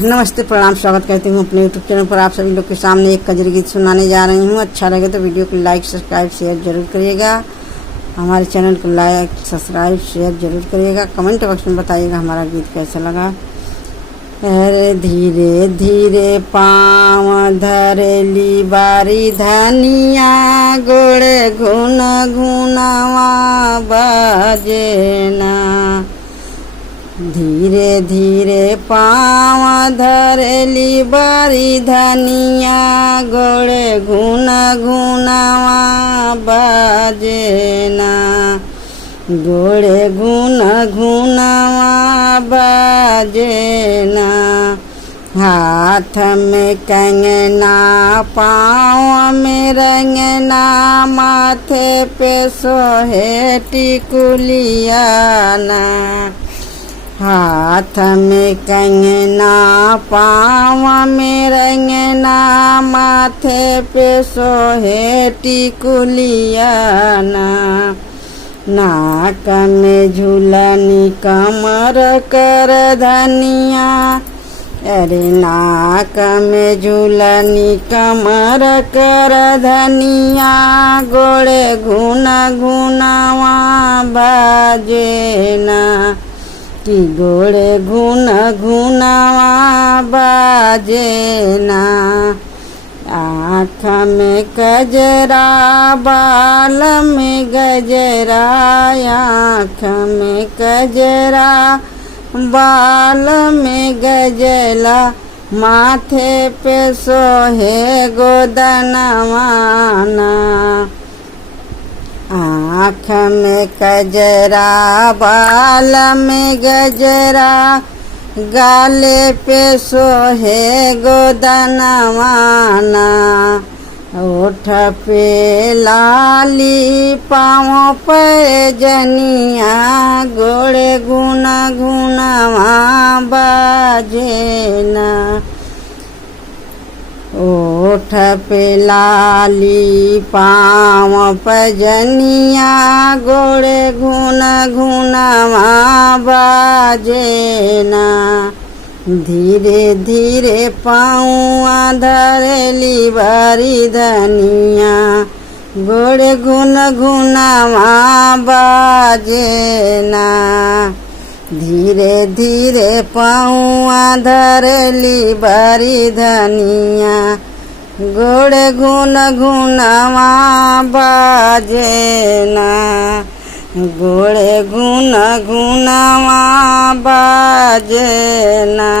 नमस्ते, प्रणाम, स्वागत करती हूँ अपने यूट्यूब चैनल पर। आप सभी लोग के सामने एक कजरी गीत सुनाने जा रही हूँ। अच्छा लगे तो वीडियो को लाइक सब्सक्राइब शेयर जरूर करिएगा। हमारे चैनल को लाइक सब्सक्राइब शेयर जरूर करिएगा। कमेंट बॉक्स में बताइएगा हमारा गीत कैसा लगा। अरे धीरे धीरे पाँव धरेली बारी धनिया, गोड़े घुन घुनवा बजना। धीरे धीरे पाँव धरेली बारी धनिया, गोड़े घुन घुनवा बजना। गोड़े घुन घुनवा बजना। हाथ में कंगना, पाँव में रंगना, माथे पे सोहे टिकुलियाना। हाथ में कंगना, पाँव में रंगना, माथे पे सोहे टिकुलियाना। नाक में झूलनी, कमर कर धनिया। अरे नाक में झूलनी, कमर कर धनिया, गोड़े घुन घुनवा बजना। कि गोड़े घुन घुनवा बजना। आँख में गजरा, बाल में गजरा, आँख में गजरा, बाल में गजला, माथे पे सोहे गोदनवाना। आँख में गजरा, बाल में गजरा, गाले पे सोहे गोदनवाना। ओठ पे लाली, पाँव पे जनिया, गोड़े घुन घुनवा बजना। ओठ पे लाली, पाँव पजनिया, गोड़े घुन घुनवा बजना। धीरे धीरे पाँव धरेली बारी धनिया, गोड़े घुन घुनवा बजना। धीरे धीरे पाँव धरेली बारी धनिया, गोड़े घुन घुनवा बजना। गोड़े घुन घुनवा बजना।